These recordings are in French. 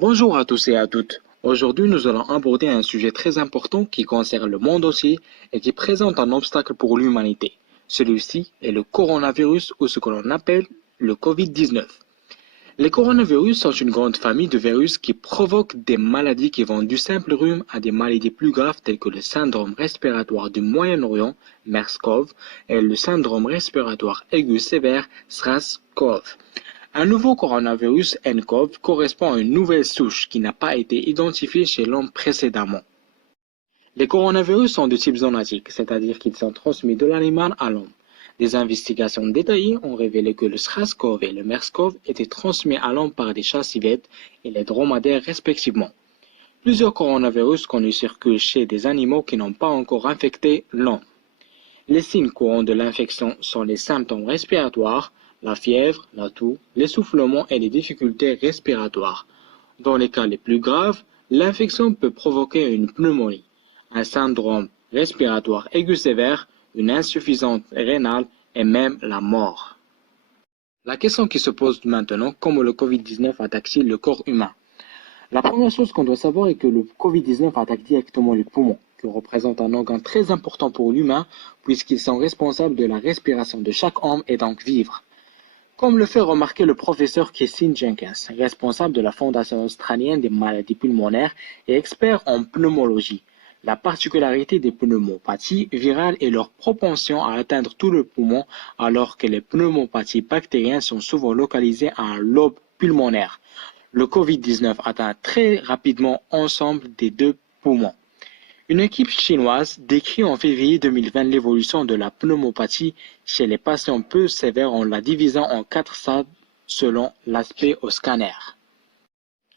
Bonjour à tous et à toutes. Aujourd'hui, nous allons aborder un sujet très important qui concerne le monde entier et qui présente un obstacle pour l'humanité. Celui-ci est le coronavirus ou ce que l'on appelle le Covid-19. Les coronavirus sont une grande famille de virus qui provoquent des maladies qui vont du simple rhume à des maladies plus graves telles que le syndrome respiratoire du Moyen-Orient, MERS-CoV, et le syndrome respiratoire aigu sévère, SRAS-CoV. Un nouveau coronavirus nCoV correspond à une nouvelle souche qui n'a pas été identifiée chez l'homme précédemment. Les coronavirus sont de type zoonotique, c'est-à-dire qu'ils sont transmis de l'animal à l'homme. Des investigations détaillées ont révélé que le SRAS-CoV et le MERS-CoV étaient transmis à l'homme par des chats civettes et les dromadaires respectivement. Plusieurs coronavirus connus circulent chez des animaux qui n'ont pas encore infecté l'homme. Les signes courants de l'infection sont les symptômes respiratoires, la fièvre, la toux, l'essoufflement et les difficultés respiratoires. Dans les cas les plus graves, l'infection peut provoquer une pneumonie, un syndrome respiratoire aigu sévère, une insuffisance rénale et même la mort. La question qui se pose maintenant, comment le Covid-19 attaque-t-il le corps humain? La première chose qu'on doit savoir est que le Covid-19 attaque directement les poumons, qui représentent un organe très important pour l'humain, puisqu'ils sont responsables de la respiration de chaque homme et donc vivre. Comme le fait remarquer le professeur Kessin Jenkins, responsable de la Fondation australienne des maladies pulmonaires et expert en pneumologie, la particularité des pneumopathies virales est leur propension à atteindre tout le poumon, alors que les pneumopathies bactériennes sont souvent localisées à un lobe pulmonaire. Le Covid-19 atteint très rapidement ensemble des deux poumons. Une équipe chinoise décrit en février 2020 l'évolution de la pneumopathie chez les patients peu sévères en la divisant en 4 stades selon l'aspect au scanner.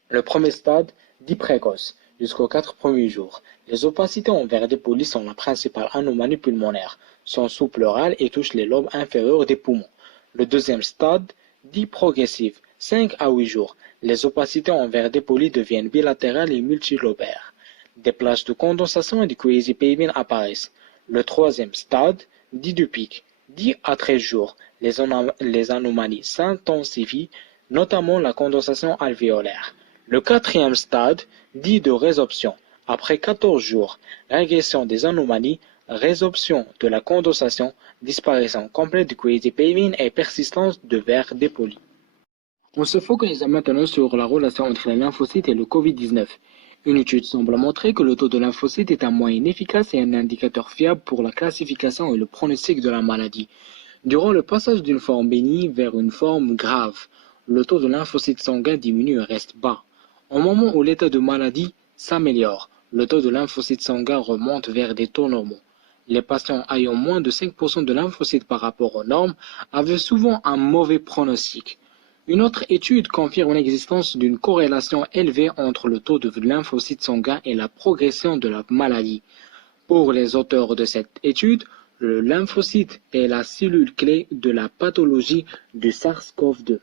Le premier stade, dit précoce, jusqu'aux 4 premiers jours. Les opacités en verre dépoli sont la principale anomalie pulmonaire, sont sous-pleurales et touchent les lobes inférieurs des poumons. Le deuxième stade, dit progressif, 5 à 8 jours. Les opacités en verre dépoli deviennent bilatérales et multilobaires. Des plages de condensation et de crazy paving apparaissent. Le troisième stade, dit du pic, 10 à 13 jours. Les anomalies s'intensifient, notamment la condensation alvéolaire. Le quatrième stade, dit de résorption. Après 14 jours, régression des anomalies, résorption de la condensation, disparition complète du crazy paving et persistance de verre dépoli. On se focalise maintenant sur la relation entre les lymphocytes et le Covid-19. Une étude semble montrer que le taux de lymphocytes est un moyen efficace et un indicateur fiable pour la classification et le pronostic de la maladie. Durant le passage d'une forme bénigne vers une forme grave, le taux de lymphocytes sanguins diminue et reste bas. Au moment où l'état de maladie s'améliore, le taux de lymphocytes sanguins remonte vers des taux normaux. Les patients ayant moins de 5% de lymphocytes par rapport aux normes avaient souvent un mauvais pronostic. Une autre étude confirme l'existence d'une corrélation élevée entre le taux de lymphocytes sanguins et la progression de la maladie. Pour les auteurs de cette étude, le lymphocyte est la cellule clé de la pathologie du SARS-CoV-2.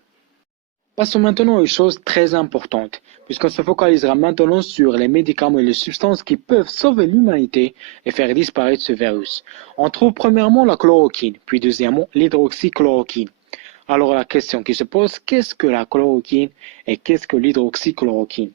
Passons maintenant aux choses très importantes, puisqu'on se focalisera maintenant sur les médicaments et les substances qui peuvent sauver l'humanité et faire disparaître ce virus. On trouve premièrement la chloroquine, puis deuxièmement l'hydroxychloroquine. Alors la question qui se pose, qu'est-ce que la chloroquine et qu'est-ce que l'hydroxychloroquine?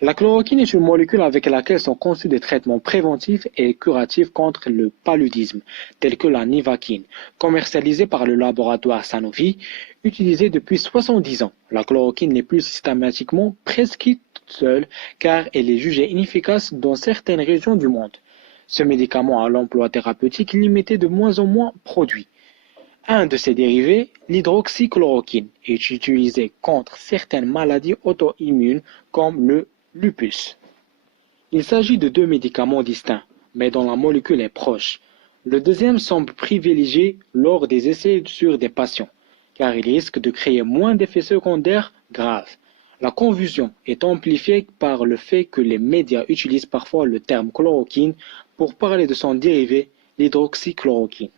La chloroquine est une molécule avec laquelle sont conçus des traitements préventifs et curatifs contre le paludisme, tels que la nivaquine, commercialisée par le laboratoire Sanofi, utilisée depuis 70 ans. La chloroquine n'est plus systématiquement prescrite seule car elle est jugée inefficace dans certaines régions du monde. Ce médicament a l'emploi thérapeutique limité de moins en moins produit. Un de ces dérivés, l'hydroxychloroquine, est utilisé contre certaines maladies auto-immunes comme le lupus. Il s'agit de deux médicaments distincts, mais dont la molécule est proche. Le deuxième semble privilégié lors des essais sur des patients, car il risque de créer moins d'effets secondaires graves. La confusion est amplifiée par le fait que les médias utilisent parfois le terme chloroquine pour parler de son dérivé, l'hydroxychloroquine.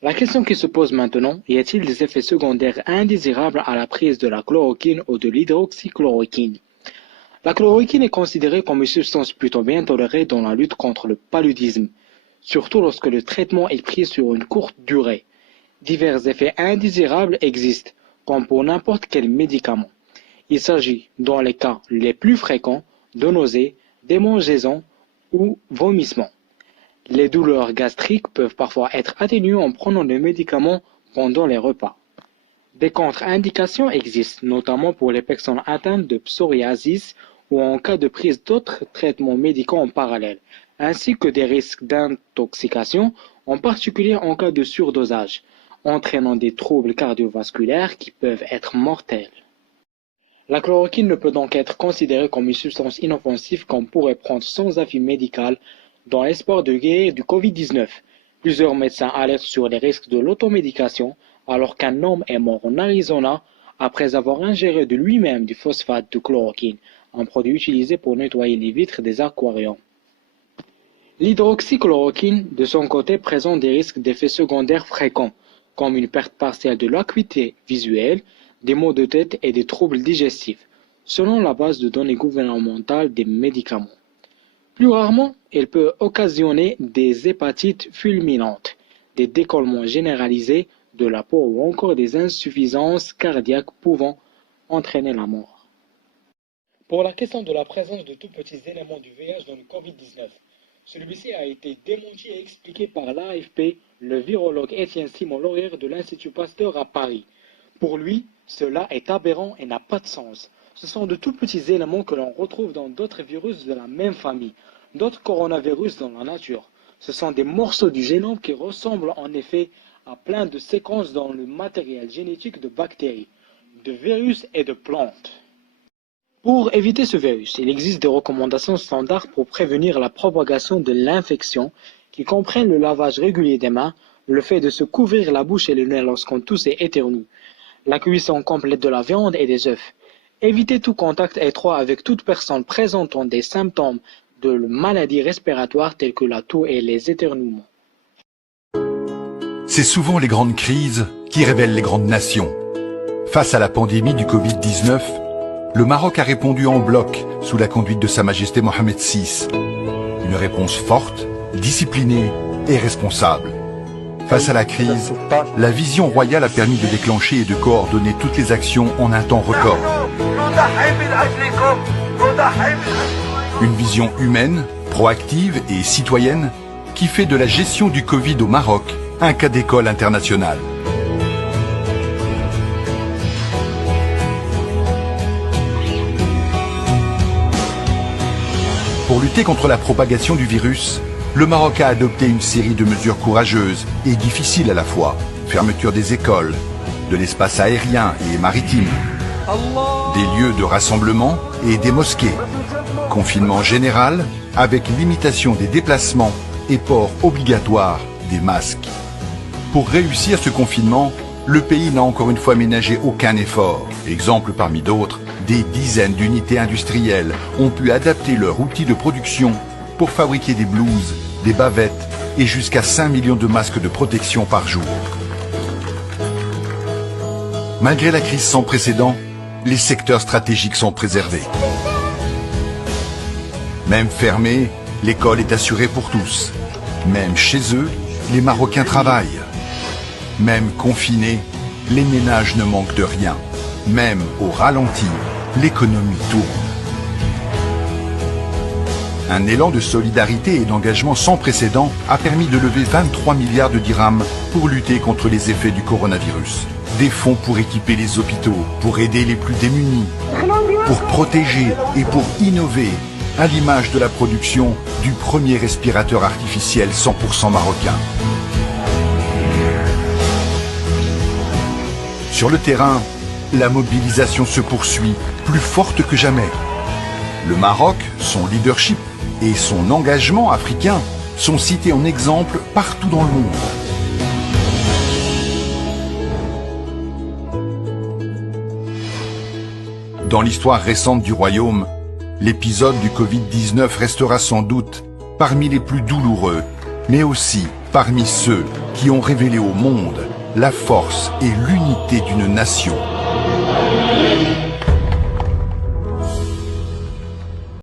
La question qui se pose maintenant, y a-t-il des effets secondaires indésirables à la prise de la chloroquine ou de l'hydroxychloroquine? La chloroquine est considérée comme une substance plutôt bien tolérée dans la lutte contre le paludisme, surtout lorsque le traitement est pris sur une courte durée. Divers effets indésirables existent, comme pour n'importe quel médicament. Il s'agit, dans les cas les plus fréquents, de nausées, démangeaisons ou vomissements. Les douleurs gastriques peuvent parfois être atténuées en prenant des médicaments pendant les repas. Des contre-indications existent, notamment pour les personnes atteintes de psoriasis ou en cas de prise d'autres traitements médicaux en parallèle, ainsi que des risques d'intoxication, en particulier en cas de surdosage, entraînant des troubles cardiovasculaires qui peuvent être mortels. La chloroquine ne peut donc être considérée comme une substance inoffensive qu'on pourrait prendre sans avis médical dans l'espoir de guérir du Covid-19. Plusieurs médecins alertent sur les risques de l'automédication, alors qu'un homme est mort en Arizona après avoir ingéré de lui-même du phosphate de chloroquine, un produit utilisé pour nettoyer les vitres des aquariums. L'hydroxychloroquine, de son côté, présente des risques d'effets secondaires fréquents, comme une perte partielle de l'acuité visuelle, des maux de tête et des troubles digestifs, selon la base de données gouvernementale des médicaments. Plus rarement, elle peut occasionner des hépatites fulminantes, des décollements généralisés de la peau ou encore des insuffisances cardiaques pouvant entraîner la mort. Pour la question de la présence de tout petits éléments du VIH dans le Covid-19, celui-ci a été démenti et expliqué par l'AFP, le virologue Étienne Simon-Laurier de l'Institut Pasteur à Paris. Pour lui, cela est aberrant et n'a pas de sens. Ce sont de tout petits éléments que l'on retrouve dans d'autres virus de la même famille, d'autres coronavirus dans la nature. Ce sont des morceaux du génome qui ressemblent en effet à plein de séquences dans le matériel génétique de bactéries, de virus et de plantes. Pour éviter ce virus, il existe des recommandations standards pour prévenir la propagation de l'infection qui comprennent le lavage régulier des mains, le fait de se couvrir la bouche et le nez lorsqu'on tousse et éternue, la cuisson complète de la viande et des œufs. Éviter tout contact étroit avec toute personne présentant des symptômes de maladies respiratoires telles que la toux et les éternuements. C'est souvent les grandes crises qui révèlent les grandes nations. Face à la pandémie du Covid-19, le Maroc a répondu en bloc sous la conduite de Sa Majesté Mohamed VI. Une réponse forte, disciplinée et responsable. Face à la crise, la vision royale a permis de déclencher et de coordonner toutes les actions en un temps record. Une vision humaine, proactive et citoyenne qui fait de la gestion du Covid au Maroc un cas d'école international. Pour lutter contre la propagation du virus, le Maroc a adopté une série de mesures courageuses et difficiles à la fois. Fermeture des écoles, de l'espace aérien et maritime, des lieux de rassemblement et des mosquées. Confinement général avec limitation des déplacements et port obligatoire des masques. Pour réussir ce confinement, le pays n'a encore une fois ménagé aucun effort. Exemple parmi d'autres, des dizaines d'unités industrielles ont pu adapter leur outil de production pour fabriquer des blouses, des bavettes et jusqu'à 5 millions de masques de protection par jour. Malgré la crise sans précédent, les secteurs stratégiques sont préservés. Même fermée, l'école est assurée pour tous. Même chez eux, les Marocains travaillent. Même confinés, les ménages ne manquent de rien. Même au ralenti, l'économie tourne. Un élan de solidarité et d'engagement sans précédent a permis de lever 23 milliards de dirhams pour lutter contre les effets du coronavirus. Des fonds pour équiper les hôpitaux, pour aider les plus démunis, pour protéger et pour innover, à l'image de la production du premier respirateur artificiel 100% marocain. Sur le terrain, la mobilisation se poursuit, plus forte que jamais. Le Maroc, son leadership et son engagement africain sont cités en exemple partout dans le monde. Dans l'histoire récente du royaume, l'épisode du Covid-19 restera sans doute parmi les plus douloureux, mais aussi parmi ceux qui ont révélé au monde la force et l'unité d'une nation.